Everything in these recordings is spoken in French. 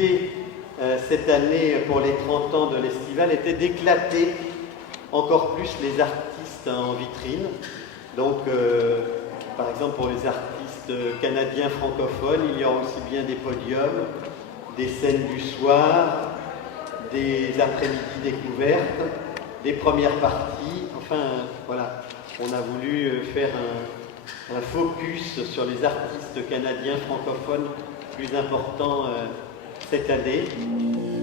l'idée cette année pour les 30 ans de l'Estival était d'éclater encore plus les artistes en vitrine. Donc, par exemple, pour les artistes canadiens francophones, il y aura aussi bien des podiums, des scènes du soir, des après-midi découvertes, des premières parties. Enfin, voilà, on a voulu faire un focus sur les artistes canadiens francophones plus importants cette année.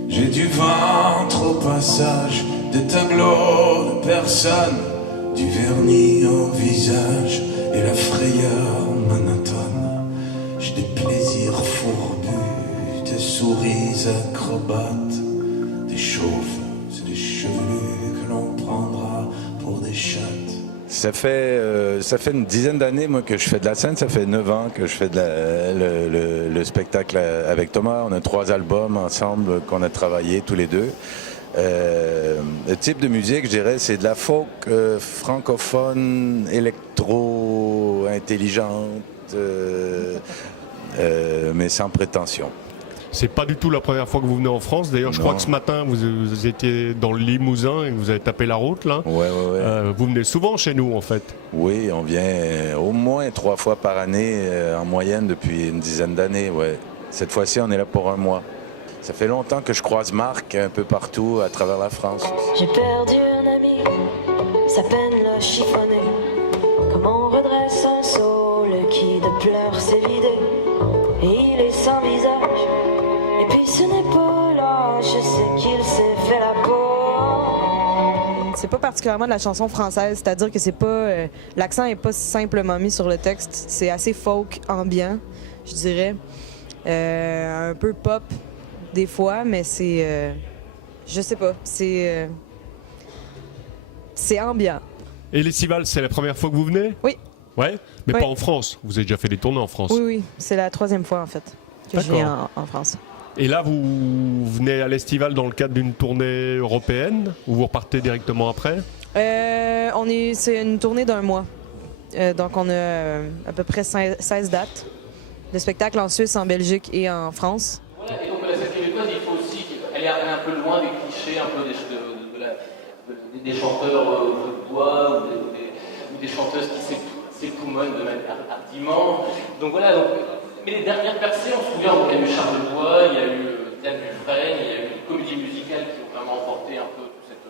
J'ai du ventre au passage, des tableaux de personnes, du vernis au visage et la frayeur monotone. J'ai des plaisirs fourbus, des souris acrobates, des chauves et des chevelus que l'on prendra pour des chattes. Ça fait une dizaine d'années moi que je fais de la scène. Ça fait 9 ans que je fais le spectacle avec Thomas. On a 3 albums ensemble qu'on a travaillé tous les deux. Le type de musique, je dirais, c'est de la folk francophone, électro-intelligente, mais sans prétention. C'est pas du tout la première fois que vous venez en France. D'ailleurs, je crois que ce matin, vous étiez dans le Limousin et vous avez tapé la route, là. Ouais. Vous venez souvent chez nous, en fait. Oui, on vient au moins 3 fois par année, en moyenne, depuis une dizaine d'années. Ouais. Cette fois-ci, on est là pour 1 mois. Ça fait longtemps que je croise Marc un peu partout à travers la France aussi. J'ai perdu un ami, sa peine l'a chiffonné. Comment on redresse un seau, le qui de pleurs s'est vidé. Et il est sans visage, et puis ce n'est pas là, je sais qu'il s'est fait la peau. C'est pas particulièrement de la chanson française, c'est-à-dire que c'est pas l'accent est pas simplement mis sur le texte, c'est assez folk ambiant, je dirais. Un peu pop des fois, mais c'est je sais pas, c'est ambiant. Et l'Estival, c'est la première fois que vous venez? Oui. Ouais, mais oui. pas en France. Vous avez déjà fait des tournées en France. Oui, c'est la 3e fois en fait que je viens en France. Et là, vous venez à l'Estival dans le cadre d'une tournée européenne ou vous repartez directement après? C'est une tournée d'1 mois. Donc on a à peu près 16 dates de spectacles en Suisse, en Belgique et en France. Voilà, et donc la scène québécoise, il faut aussi qu'elle est un peu loin des clichés, un peu des chanteurs de bois ou des chanteuses qui s'époumonnent de manière hardiment. Donc voilà, mais les dernières percées, on se souvient, il y a eu Charles de Bois, il y a eu Diane Dufresne, il y a eu les comédies musicales qui ont vraiment emporté un peu toute cette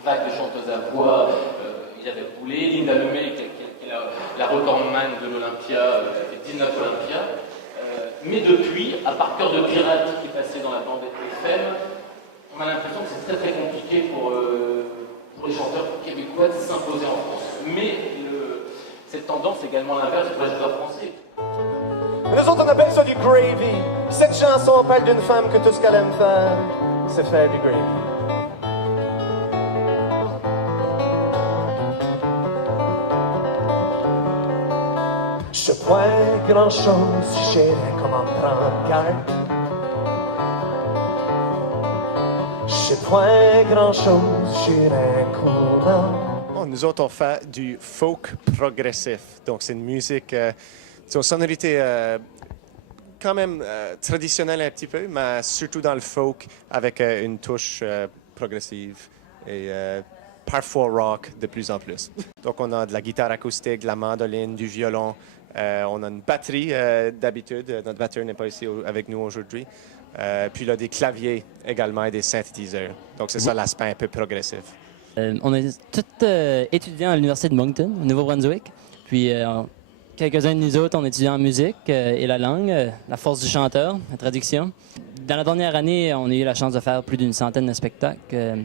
vague de chanteuses à voix. Il y avait Boulet, Linda Lemay, qui est la recordman de l'Olympia, qui a fait 19 Olympia. Mais depuis, à part Cœur de Pirate qui est passé dans la bande FM, on a l'impression que c'est très très compliqué pour les chanteurs québécois de s'imposer en France. Mais cette tendance est également l'inverse pour les chanteurs français. Nous autres, on appelle ça du gravy. Cette chanson parle d'une femme que tout ce qu'elle aime faire, c'est faire du gravy. Je sais pas grand-chose, je sais comment prendre garde. Je sais pas grand-chose, je sais comment... Nous autres, on fait du folk progressif. Donc, c'est une musique... c'est une sonorité quand même traditionnelle un petit peu, mais surtout dans le folk avec une touche progressive et parfois rock de plus en plus. Donc on a de la guitare acoustique, de la mandoline, du violon. On a une batterie d'habitude. Notre batteur n'est pas ici avec nous aujourd'hui. Puis là, des claviers également et des synthétiseurs. Donc c'est ça l'aspect un peu progressif. On est tous étudiants à l'Université de Moncton, au Nouveau-Brunswick. Puis quelques-uns de nous autres, on étudie en musique et la langue, la force du chanteur, la traduction. Dans la dernière année, on a eu la chance de faire plus d'une centaine de spectacles.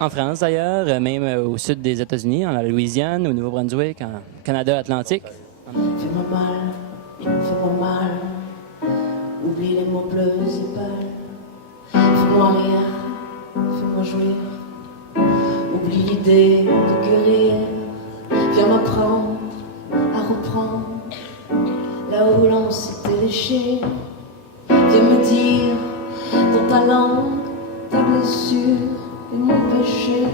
En France d'ailleurs, même au sud des États-Unis, en Louisiane, au Nouveau-Brunswick, en Canada Atlantique. Fais-moi mal, oublie les mots bleus et pâles. Fais-moi rire, fais-moi jouir, oublie l'idée de guérir. Viens m'apprendre à reprendre là où l'on s'était léché. Viens me dire dans ta langue, ta blessure et mon péché.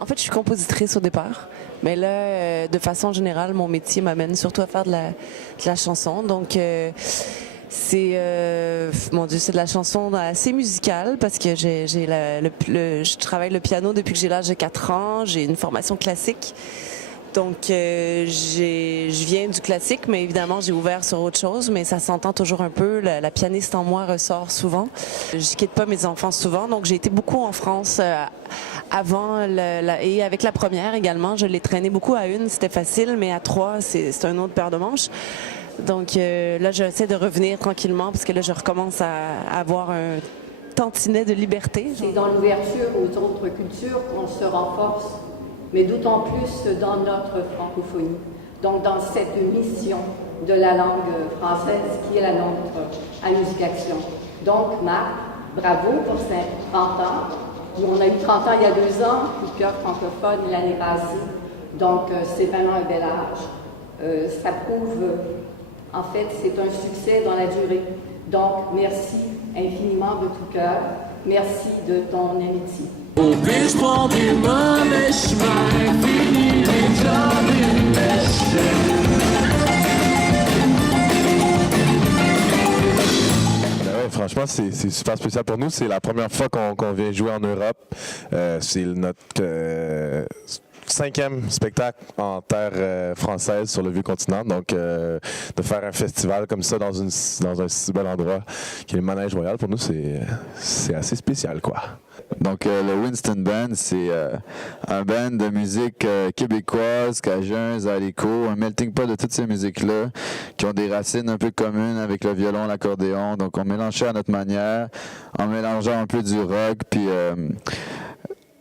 En fait, je suis compositrice au départ, mais là, de façon générale, mon métier m'amène surtout à faire de la chanson. Donc, Mon Dieu, c'est de la chanson assez musicale parce que je travaille le piano depuis que j'ai l'âge de 4 ans. J'ai une formation classique. Donc, je viens du classique, mais évidemment, j'ai ouvert sur autre chose, mais ça s'entend toujours un peu. La pianiste en moi ressort souvent. Je quitte pas mes enfants souvent, donc j'ai été beaucoup en France avant et avec la première également. Je l'ai traîné beaucoup à 1, c'était facile, mais à 3, c'est un autre paire de manches. Donc là, j'essaie de revenir tranquillement parce que là, je recommence à avoir un tantinet de liberté. C'est dans l'ouverture aux autres cultures qu'on se renforce, mais d'autant plus dans notre francophonie. Donc dans cette mission de la langue française qui est la nôtre à Musique Action. Donc Marc, bravo pour ces 30 ans. On a eu 30 ans il y a 2 ans, coup de cœur francophone l'année passée. Donc c'est vraiment un bel âge. Ça prouve, en fait, c'est un succès dans la durée. Donc merci infiniment de tout cœur. Merci de ton amitié. Oublie, je prends du mauvais chemin, fini les jobs d'une Franchement, c'est super spécial pour nous. C'est la première fois qu'on vient jouer en Europe. C'est notre 5e spectacle en terre française sur le vieux continent. Donc, de faire un festival comme ça dans un si bel endroit qui est le Manège Royal, pour nous, c'est assez spécial, quoi. Donc, le Winston Band, c'est un band de musique québécoise, cajun, zydeco, un melting pot de toutes ces musiques-là qui ont des racines un peu communes avec le violon, l'accordéon. Donc, on mélange ça à notre manière, en mélangeant un peu du rock, puis...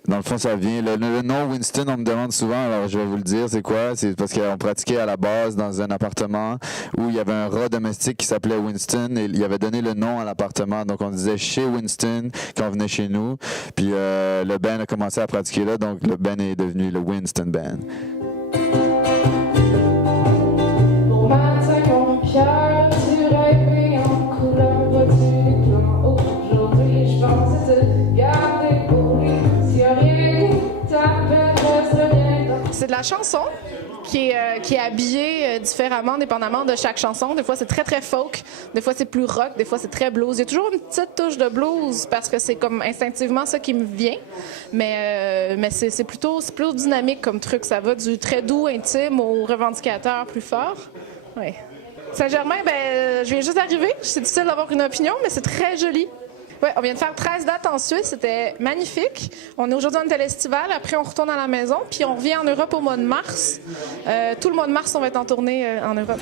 dans le fond, ça vient. Le nom Winston, on me demande souvent, alors je vais vous le dire, c'est quoi? C'est parce qu'on pratiquait à la base dans un appartement où il y avait un rat domestique qui s'appelait Winston et il avait donné le nom à l'appartement. Donc on disait chez Winston quand on venait chez nous. Puis le band a commencé à pratiquer là, donc le band est devenu le Winston Band. Bon matin, mon Pierre, tu rêves en couleur, vois-tu plan aujourd'hui, je pense te garder pour lui. C'est de la chanson qui est habillée différemment, dépendamment de chaque chanson. Des fois, c'est très, très folk. Des fois, c'est plus rock. Des fois, c'est très blues. Il y a toujours une petite touche de blues parce que c'est comme instinctivement ça qui me vient. Mais c'est plutôt dynamique comme truc. Ça va du très doux, intime au revendicateur plus fort. Oui. Saint-Germain, je viens juste d'arriver. C'est difficile d'avoir une opinion, mais c'est très joli. Oui, on vient de faire 13 dates en Suisse, c'était magnifique. On est aujourd'hui en tel estival, après on retourne à la maison, puis on revient en Europe au mois de mars. Tout le mois de mars, on va être en tournée en Europe.